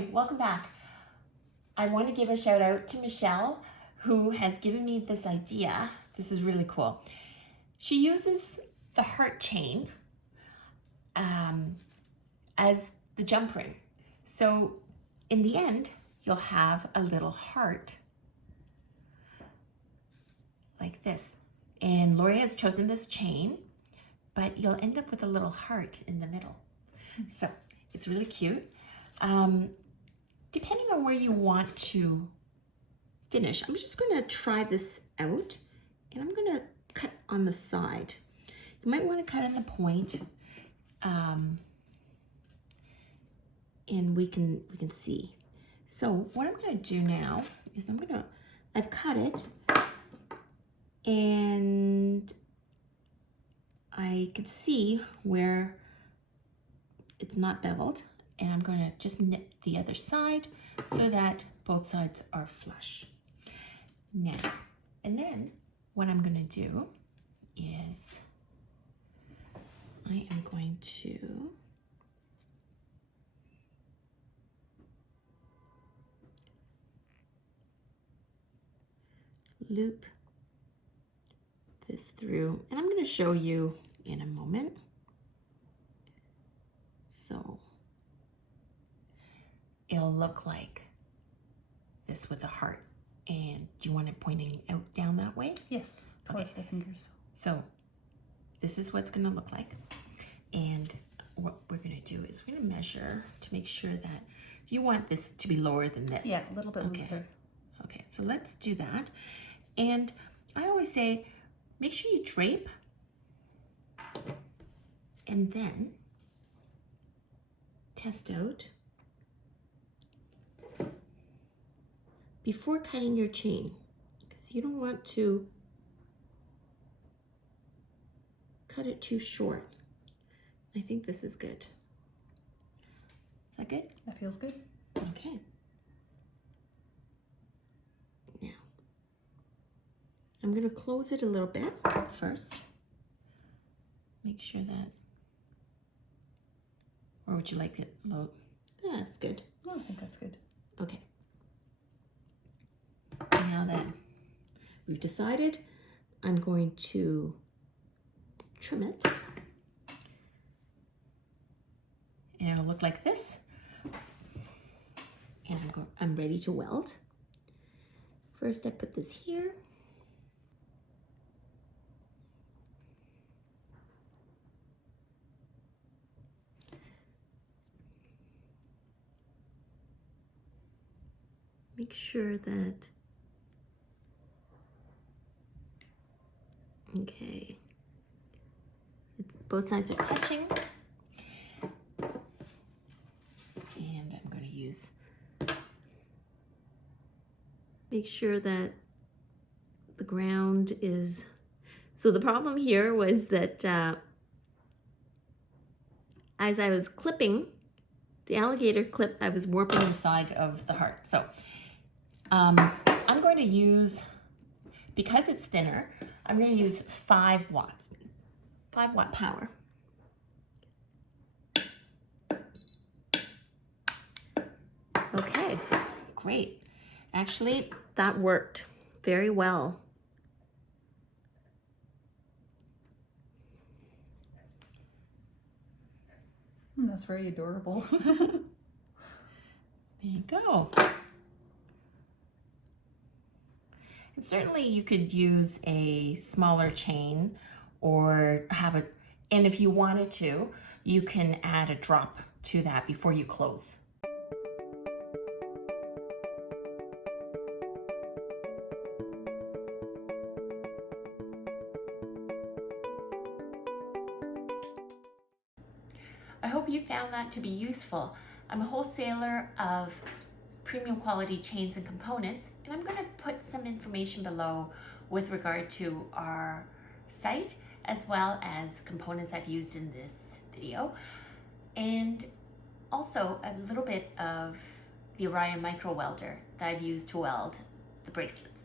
Hi, welcome back. I want to give a shout out to Michelle, who has given me this idea. This is really cool. She uses the heart chain as the jump ring. So in the end, you'll have a little heart like this. And Lori has chosen this chain, but you'll end up with a little heart in the middle. So it's really cute. Depending on where you want to finish, I'm just going to try this out, and I'm going to cut on the side. You might want to cut in the point, and we can see. So what I'm going to do now is I've cut it, and I can see where it's not beveled, and I'm going to just knit the other side so that both sides are flush. Now, and then what I'm going to do is I am going to loop this through, and I'm going to show you in a moment. So it'll look like this with a heart. And do you want it pointing out down that way? Yes, towards the fingers. So this is what it's going to look like. And what we're going to do is we're going to measure to make sure that, do you want this to be lower than this? Yeah, a little bit looser. Okay, so let's do that. And I always say, make sure you drape, and then test out before cutting your chain, because you don't want to cut it too short. I think this is good. Is that good? That feels good. Okay. Now, I'm going to close it a little bit first. Make sure that, or would you like it low? That's good. Oh, I think that's good. Okay. Now then, we've decided I'm going to trim it. And it'll look like this. And I'm ready to weld. First, I put this here. Make sure that, okay, both sides are touching. And I'm going to use, make sure that the ground is, so the problem here was that as I was clipping the alligator clip, I was warping the side of the heart. So I'm going to use, because it's thinner, I'm going to use 5 watts, 5 watt power. Okay, great. Actually, that worked very well. That's very adorable. There you go. And certainly you could use a smaller chain or have a, and if you wanted to, you can add a drop to that before you close. I hope you found that to be useful. I'm a wholesaler of premium quality chains and components, and I'm going to put some information below with regard to our site as well as components I've used in this video, and also a little bit of the Orion micro welder that I've used to weld the bracelets.